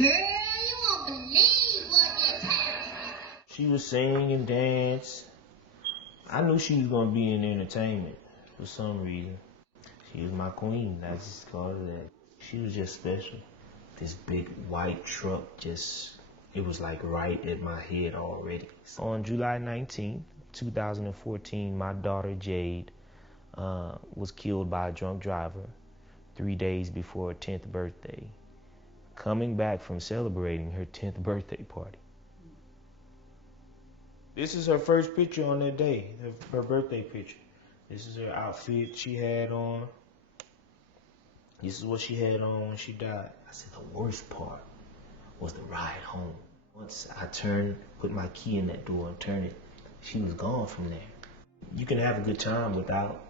Girl, you won't believe what just happened. She was singing and dance. I knew she was gonna be in entertainment for some reason. She was my queen. I just called her that. She was just special. This big white truck it was like right at my head already. On July 19, 2014, my daughter Jade was killed by a drunk driver 3 days before her 10th birthday, coming back from celebrating her 10th birthday party. This is her first picture on that day, her birthday picture. This is her outfit she had on. This is what she had on when she died. I said the worst part was the ride home. Once I put my key in that door and turned it, she was gone from there. You can have a good time without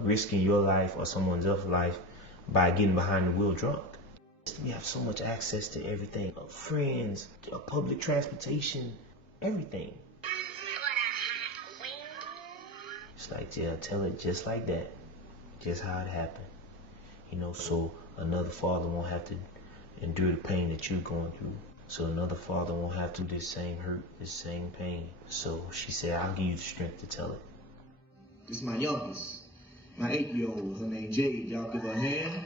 risking your life or someone else's life by getting behind the wheel drunk. We have so much access to everything, friends, public transportation, everything. It's like, yeah, tell it just like that, just how it happened. You know, so another father won't have to endure the pain that you're going through. So another father won't have to do this same hurt, this same pain. So she said, I'll give you the strength to tell it. This is my youngest, my 8-year-old. Her name Jade. Y'all give her a hand.